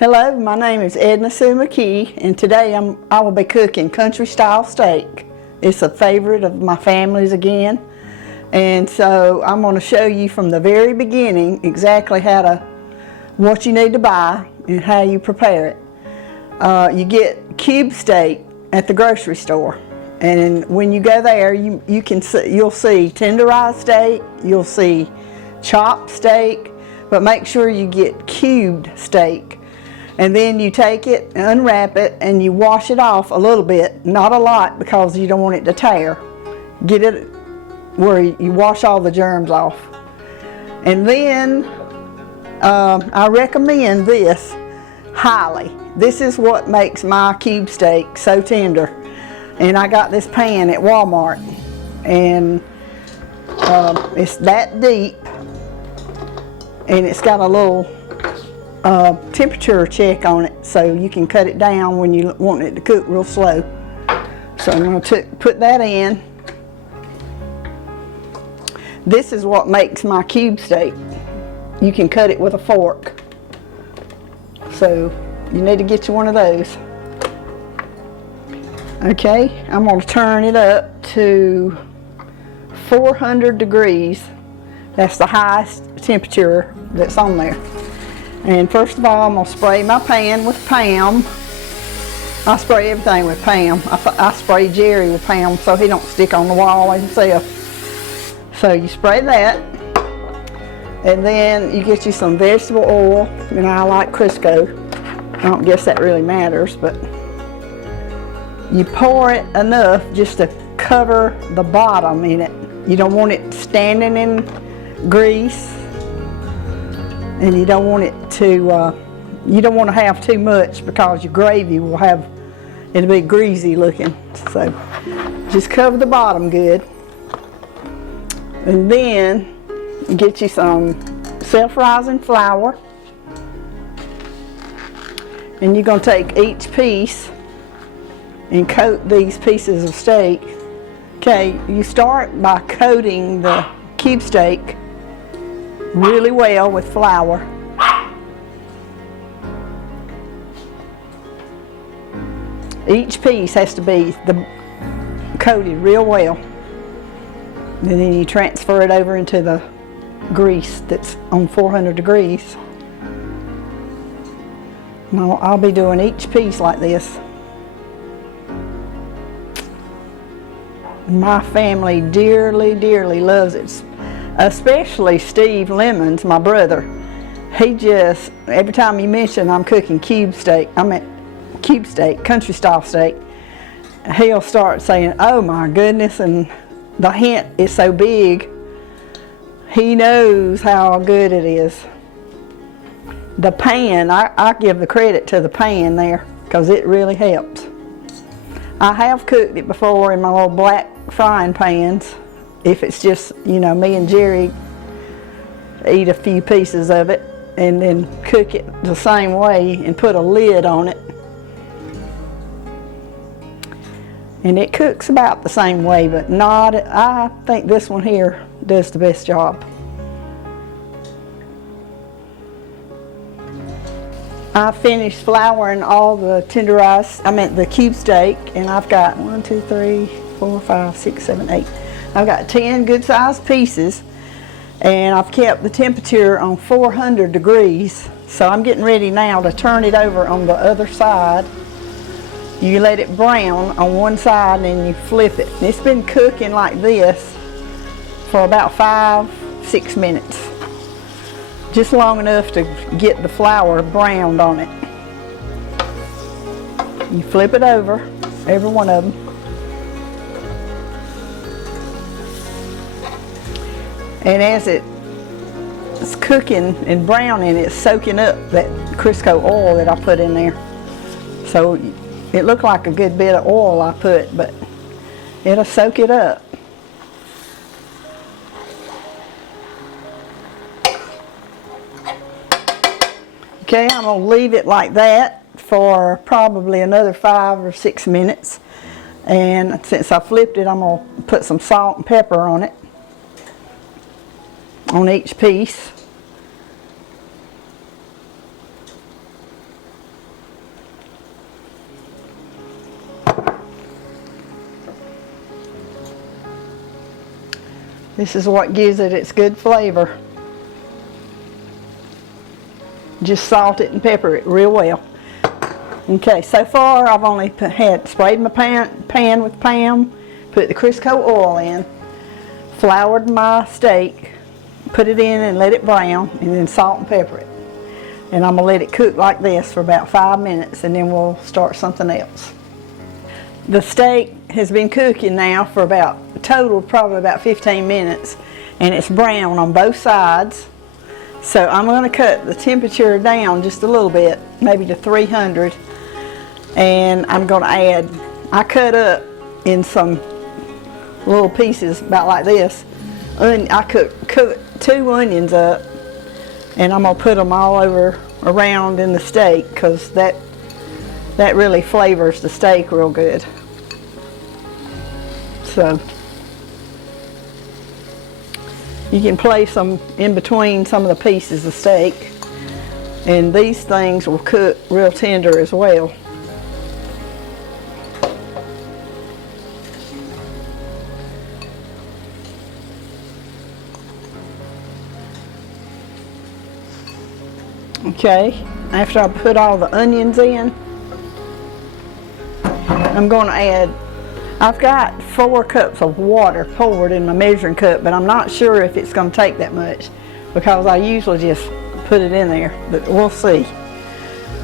Hello, my name is Edna Sue McKee, and today I will be cooking country style steak. It's a favorite of my family's again, and so I'm going to show you from the very beginning exactly what you need to buy and how you prepare it. You get cube steak at the grocery store, and when you go there, you'll see tenderized steak, you'll see chopped steak, but make sure you get cubed steak. And then you take it, unwrap it, and you wash it off a little bit, not a lot because you don't want it to tear. Get it where you wash all the germs off. And then I recommend this highly. This is what makes my cube steak so tender. And I got this pan at Walmart, and it's that deep, and it's got a little temperature check on it, so you can cut it down when you want it to cook real slow. So I'm going to put that in. This is what makes my cube steak. You can cut it with a fork, so you need to get you one of those. Okay, I'm going to turn it up to 400 degrees. That's the highest temperature that's on there. And first of all, I'm going to spray my pan with Pam. I spray everything with Pam. I spray Jerry with Pam so he don't stick on the wall himself. So you spray that, and then you get you some vegetable oil, and I like Crisco. I don't guess that really matters, but you pour it enough just to cover the bottom in it. You don't want it standing in grease. And you don't want it to, you don't want to have too much because your gravy it'll be greasy looking. So just cover the bottom good. And then get you some self-rising flour. And you're going to take each piece and coat these pieces of steak. Okay, you start by coating the cube steak really well with flour. Each piece has to be coated real well. And then you transfer it over into the grease that's on 400 degrees. Now I'll be doing each piece like this. My family dearly, dearly loves it. Especially Steve Lemons, my brother. He just, every time you mention I'm cooking cube steak, country style steak, he'll start saying, oh my goodness, and the hint is so big, he knows how good it is. The pan, I give the credit to the pan there, because it really helps. I have cooked it before in my little black frying pans. If it's just, me and Jerry eat a few pieces of it and then cook it the same way and put a lid on it. And it cooks about the same way, but I think this one here does the best job. I finished flouring all the the cube steak, and I've got 1, 2, 3, 4, 5, 6, 7, 8. I've got 10 good sized pieces, and I've kept the temperature on 400 degrees. So I'm getting ready now to turn it over on the other side. You let it brown on one side and then you flip it. And it's been cooking like this for about 5-6 minutes. Just long enough to get the flour browned on it. You flip it over, every one of them. And as it's cooking and browning, it's soaking up that Crisco oil that I put in there. So it looked like a good bit of oil I put, but it'll soak it up. Okay, I'm going to leave it like that for probably another 5 or 6 minutes. And since I flipped it, I'm going to put some salt and pepper on it. On each piece. This is what gives it its good flavor. Just salt it and pepper it real well. Okay, so far I've only sprayed my pan with Pam, put the Crisco oil in, floured my steak, put it in and let it brown, and then salt and pepper it. And I'm going to let it cook like this for about 5 minutes, and then we'll start something else. The steak has been cooking now for probably about 15 minutes, and it's brown on both sides. So I'm going to cut the temperature down just a little bit, maybe to 300, and I'm going to I cut up in some little pieces about like this. I cut 2 onions up, and I'm going to put them all around in the steak, because that really flavors the steak real good. So you can place them in between some of the pieces of steak, and these things will cook real tender as well. Okay, after I put all the onions in, I'm going to add, I've got 4 cups of water poured in my measuring cup, but I'm not sure if it's going to take that much, because I usually just put it in there, but we'll see.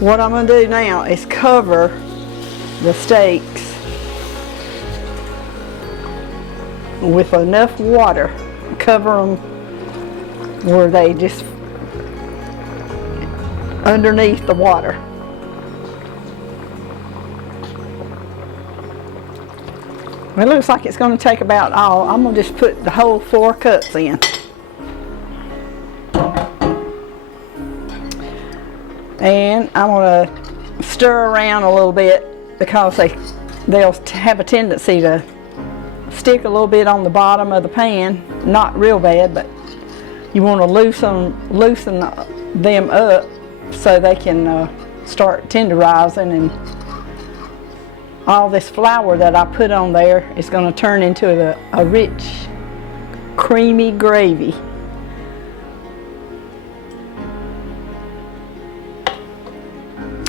What I'm going to do now is cover the steaks with enough water. Cover them where they just underneath the water. It looks like it's going to take about I'm going to just put the whole 4 cups in. And I'm going to stir around a little bit, because they'll have a tendency to stick a little bit on the bottom of the pan. Not real bad, but you want to loosen them up so they can start tenderizing, and all this flour that I put on there is going to turn into a rich, creamy gravy.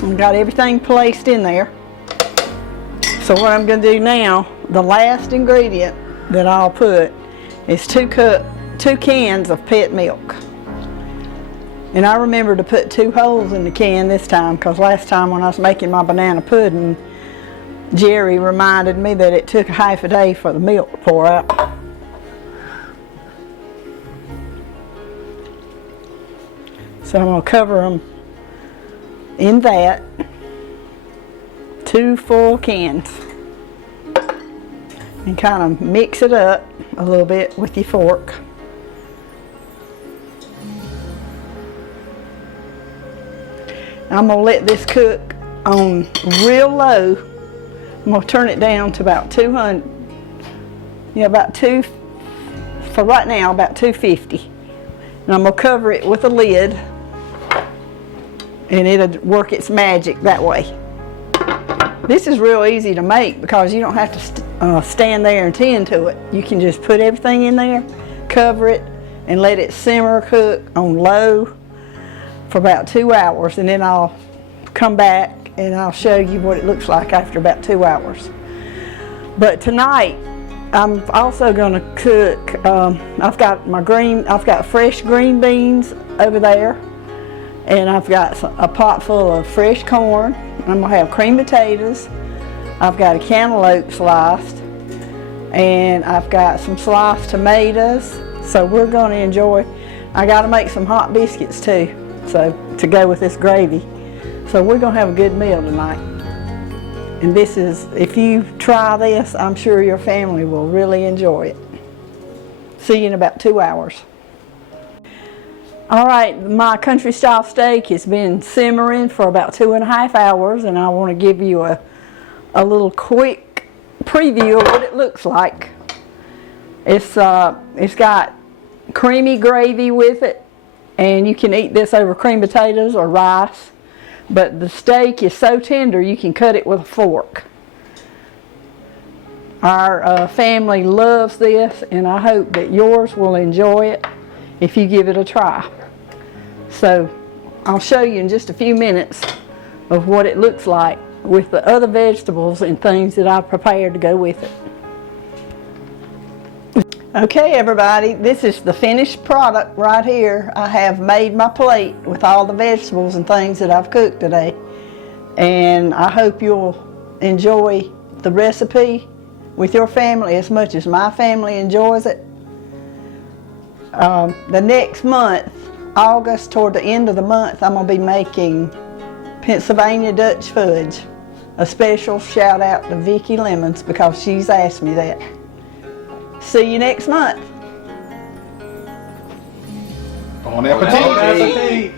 I've got everything placed in there. So what I'm going to do now, the last ingredient that I'll put is 2 cans of pet milk. And I remember to put 2 holes in the can this time, because last time when I was making my banana pudding, Jerry reminded me that it took half a day for the milk to pour out. So I'm going to cover them in that. 2 full cans. And kind of mix it up a little bit with your fork. I'm going to let this cook on real low. I'm going to turn it down to about 200, for right now, about 250. And I'm going to cover it with a lid, and it'll work its magic that way. This is real easy to make, because you don't have to stand there and tend to it. You can just put everything in there, cover it, and let it simmer cook on low for about 2 hours, and then I'll come back and I'll show you what it looks like after about 2 hours. But tonight I'm also going to cook, I've got fresh green beans over there, and I've got a pot full of fresh corn. I'm going to have cream potatoes. I've got a cantaloupe sliced, and I've got some sliced tomatoes. So we're going to enjoy. I got to make some hot biscuits too, so to go with this gravy. So we're going to have a good meal tonight. And this is, if you try this, I'm sure your family will really enjoy it. See you in about 2 hours. All right, my country style steak has been simmering for about 2.5 hours, and I want to give you a little quick preview of what it looks like. It's got creamy gravy with it, and you can eat this over cream potatoes or rice. But the steak is so tender you can cut it with a fork. Our family loves this, and I hope that yours will enjoy it if you give it a try. So I'll show you in just a few minutes of what it looks like with the other vegetables and things that I've prepared to go with it. Okay everybody, this is the finished product right here. I have made my plate with all the vegetables and things that I've cooked today. And I hope you'll enjoy the recipe with your family as much as my family enjoys it. The next month, August, toward the end of the month, I'm going to be making Pennsylvania Dutch fudge. A special shout out to Vicki Lemons because she's asked me that. See you next month. Bon appetit!